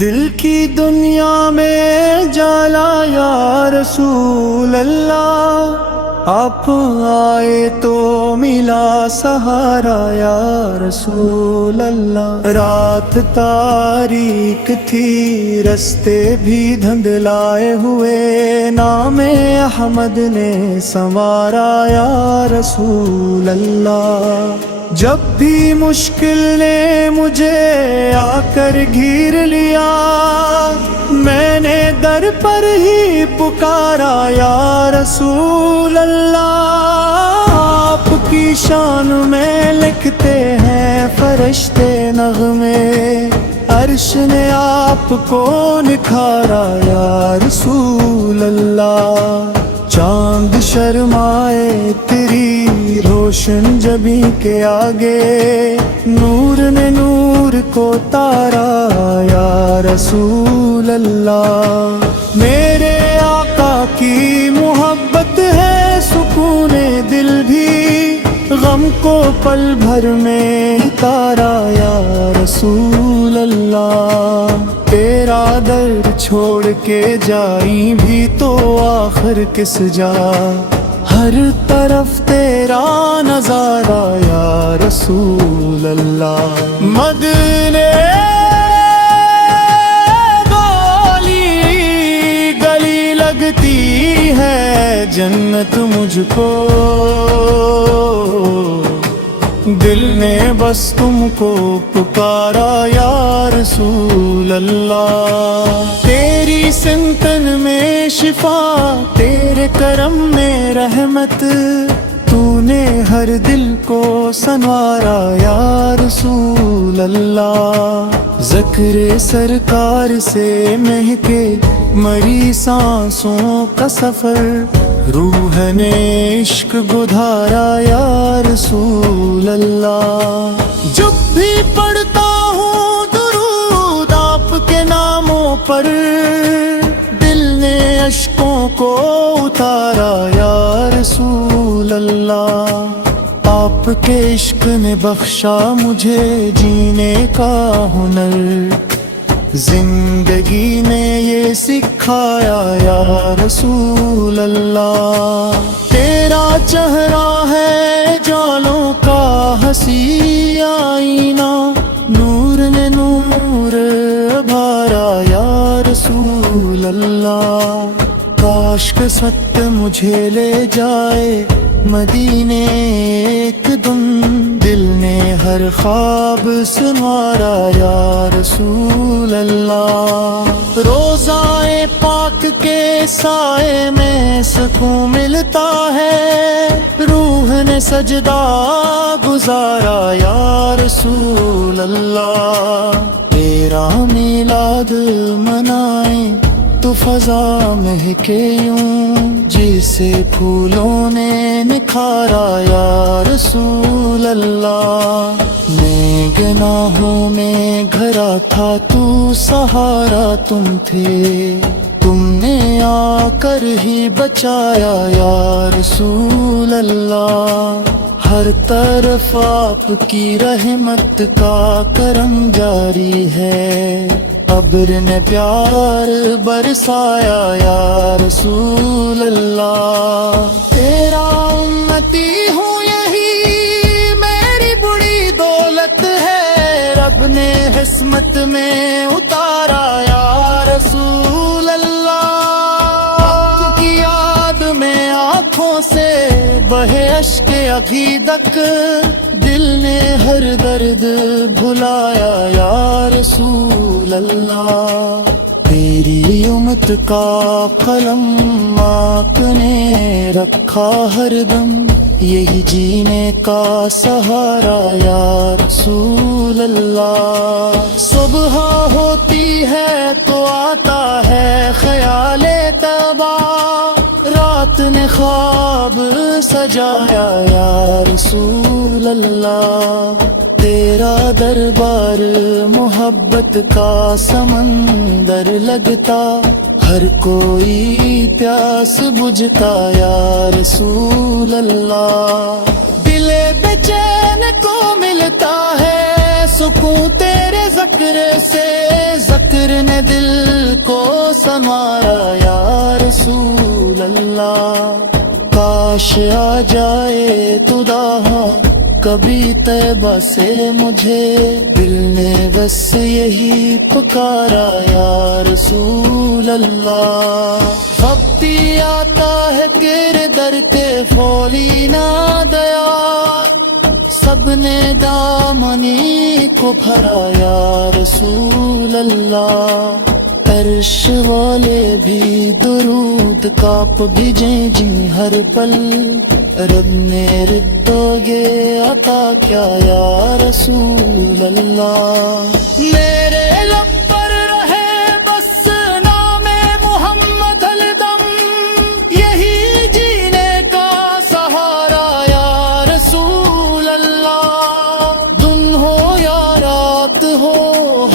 دل کی دنیا میں جالا یا رسول اللہ، آپ آئے تو ملا سہارا یا رسول اللہ۔ رات تاریک تھی، رستے بھی دھندلائے ہوئے، نام احمد نے سنوارا یا رسول اللہ۔ جب بھی مشکل نے مجھے آ کر گھیر لیا، میں نے در پر ہی پکارا یا رسول اللہ۔ آپ کی شان میں لکھتے ہیں فرشتے نغمے، عرش نے آپ کو نکھارا یا رسول اللہ۔ چاند شرمائے تیری روشن جبیں کے آگے، نور نے نور کو تارا یا رسول اللہ۔ میرے آقا کی محبت ہے سکون دل بھی، غم کو پل بھر میں اتارا یا رسول اللہ۔ تیرا در چھوڑ کے جائیں بھی تو آخر کس جا، ہر طرف تیرا نظارہ یا رسول اللہ۔ مدینے گلی گلی لگتی ہے جنت مجھ کو، دل نے بس تم کو پکارا یا رسول اللہ۔ تیری سنتن میں شفا، تیرے کرم میں رحمت، تو نے ہر دل کو سنوارا یا رسول اللہ۔ ذکر سرکار سے مہکے مری سانسوں کا سفر، روح نے عشق گدھارا یا رسول اللہ۔ جب بھی پڑھتا ہوں درود آپ کے ناموں پر، دل نے اشکوں کو اتارا یا رسول اللہ۔ آپ کے عشق نے بخشا مجھے جینے کا ہنر، زندگی نے یہ سکھایا یا رسول اللہ۔ تیرا چہرہ ہے جالوں کا ہنسی آئینہ، نور نے نور بھارا یا رسول اللہ۔ کاش کہ ست مجھے لے جائے مدینے ایک دم، دل نے ہر خواب سنوارا یا رسول اللہ۔ روضائے پاک کے سائے میں سکون ملتا ہے، روح نے سجدہ گزارا یا رسول اللہ۔ تیرا میلاد منائیں تو فضا مہکے یوں، جسے پھولوں نے نکھارا یا رسول اللہ۔ میں گناہوں میں گھرا تھا تو سہارا تم تھے، تم نے آ کر ہی بچایا یا رسول اللہ۔ ہر طرف آپ کی رحمت کا کرم جاری ہے، ابر نے پیار برسایا یا رسول اللہ۔ تیرا امتی ہوں یہی میری بڑی دولت ہے، رب نے حسمت میں اتارا یا رسول اللہ۔ آپ کی یاد میں آنکھوں سے بہے اشک عقیدت، دل نے ہر درد بھلایا یا رسول اللہ۔ تیری امت کا قلم آق نے رکھا ہر دم، یہی جینے کا سہارا یا رسول اللہ۔ صبح ہوتی ہے تو آتا ہے خیال تباہ، رات نے خواب سجایا یا رسول اللہ۔ تیرا دربار محبت کا سمندر لگتا، ہر کوئی پیاس بجھتا یا رسول اللہ۔ دل بے چین کو ملتا ہے سکون تیرے ذکر سے، ذکر نے دل کو سنوارا یا رسول اللہ۔ کاش آ جائے تو دہاں کبھی طیبہ سے مجھے، دل نے بس یہی پکارا یا رسول اللہ۔ وقتی آتا ہے کردر تے پھولی نہ دیا، سب نے دامنی کو بھرا یا رسول اللہ۔ عرش والے بھی درود کاپ بھیجیں جی ہر پل، رب نے ردو یہ عطا کیا یا رسول اللہ۔ میرے لب پر رہے بس نام محمد ہردم، یہی جینے کا سہارا یا رسول اللہ۔ دن ہو یا رات ہو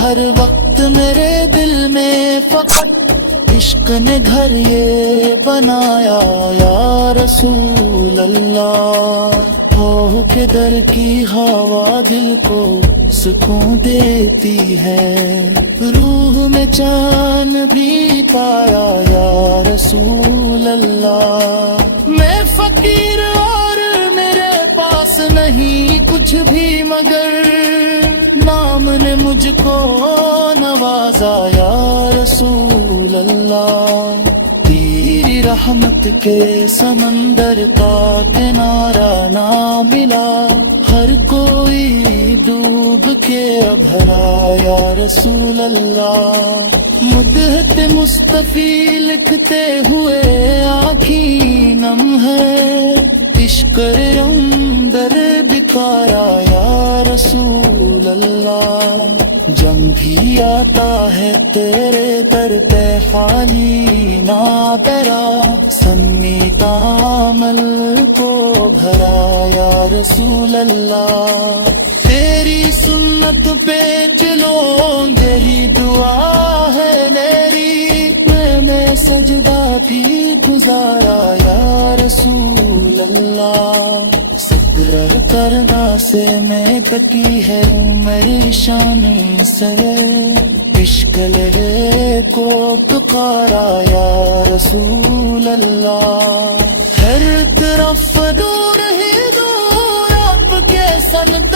ہر وقت میرے دل میں فقط عشق نے گھر یہ بنایا یا رسول اللہ۔ ہو کے در کی ہوا دل کو سکون دیتی ہے، روح میں چین بھی پایا یا رسول اللہ۔ میں فقیر اور میرے پاس نہیں کچھ بھی، مگر نام نے مجھ کو نوازا یا رسول اللہ۔ تیری رحمت کے سمندر کا کنارہ نہ ملا، ہر کوئی ڈوب کے ابھرا یا رسول اللہ۔ مدحت مصطفی لکھتے ہوئے آنکھیں نم ہے، عشق اندر بکایا یا رسول اللہ۔ جم بھی آتا ہے تیرے در پہ خالی نہ برا، سنی تامل کو بھرا یا رسول اللہ۔ تیری سنت پہ چلو یہی دعا ہے میری، میں نے سجدہ بھی گزارا یا رسول اللہ۔ ستر کرنا سے میں کٹی ہے میری شان سے، عشق لے کو پکارا یا رسول اللہ۔ ہر طرف دور ہی دور آپ کے سنت